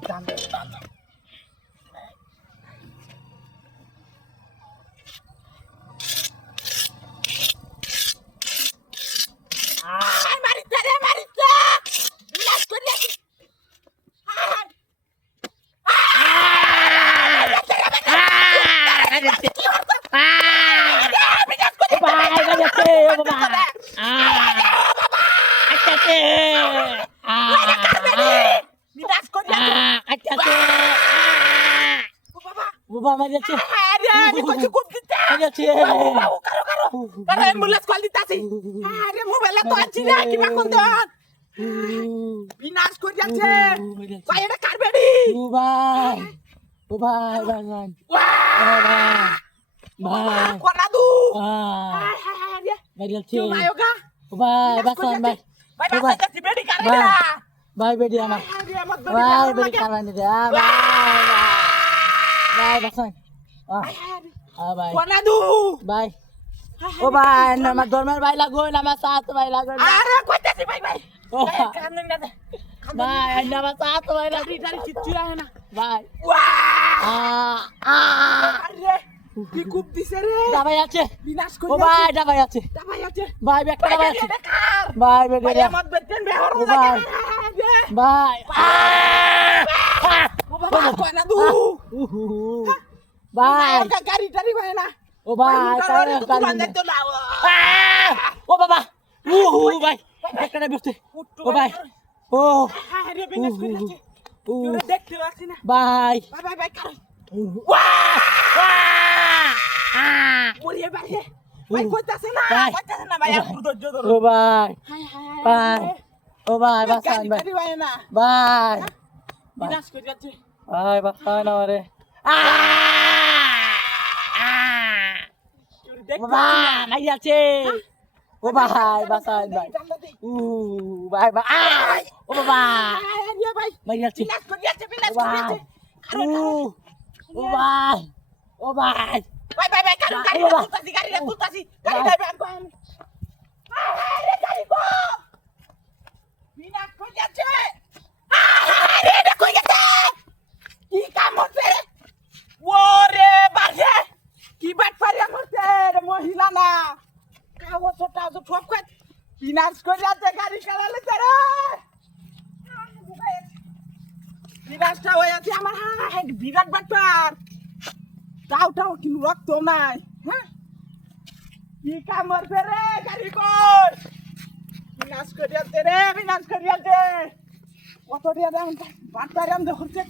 টান টান বিনাশ করে যাচ্ছে ভাই এটা কার বেড়ি ও ভাই ও ভাই ভাই ভাই কোনা দু ভাই যাচ্ছে কেউ ভাই ওগা ও ভাই বাসান ভাই ভাই বাসা যাচ্ছে বেড়ি কার বেড়া ভাই বেডি আমার ভাই বেডি কারবানি দে ভাই বাসান ভাই কোনা দু ভাই ও ভাই আমার ধর্মের ভাই লাগো আমার সাথ ভাই লাগো আরে কইতাছি ভাই ভাই ও কান্দন না দে ভাই আমার সাথ ভাই লাগো দাড়ি কিচ্ছু আয় না ভাই আরে কি খুব দিছে রে দাবাই আছে বিনাশ করে ও ভাই দাবাই আছে দাবাই আছে ভাই একটা দাবাই আছে ভাই বেডি ভাই আমার বেতেন বেহর ও ভাই ভাই বাবা কোনা দু ভাই গাড়ি টাড়ি ভাই না ও ভাই ও বাবা ভাই একটা বসতে ও ভাই ও দেখতে পাচ্ছি না ভাই ভাই ভাই কারণ ভাই কইতাছে না কইতাছে না ভাই একটু ধৈর্য ধরো ও ভাই ভাই ও ভাই বাসান ভাই গাড়ি ভাই না ভাই বিনাশ করে যাচ্ছে ভাই বাসান আমারে ভাই নাই আছে ও ভাই বাসান ভাই ভাই ভাই ও বাবা ভাই ভাই আছে বিনাশ করে যাচ্ছে বিনাশ ও করে ভাই যাচ্ছে ও ভাই ও ভাই ভাই ভাই ভাই কারণ গাড়ি তুলতাছি গাড়ি ভাই কোন আরে গাড়ি কো বিনাশ করে যাচ্ছে আরে এটা কই গেছে কি কাম হচ্ছে ওরে বাজে কি বাট পারি করছে রে মহিলা না কাগজ ছোটা তো ঠক কই বিনাশ করে যাচ্ছে গাড়ি চালালে রে বিনাশটা হয়ে যাচ্ছে আমার বিরাট বাটপার টাও কিন্তু রক্ত নাই হ্যাঁ কি কাম করছে রে গাড়ি কই বিনাশ করে যাচ্ছে রে বিনাশ করে যাচ্ছে কত দিয়া দাম বাটপার আম দেখছে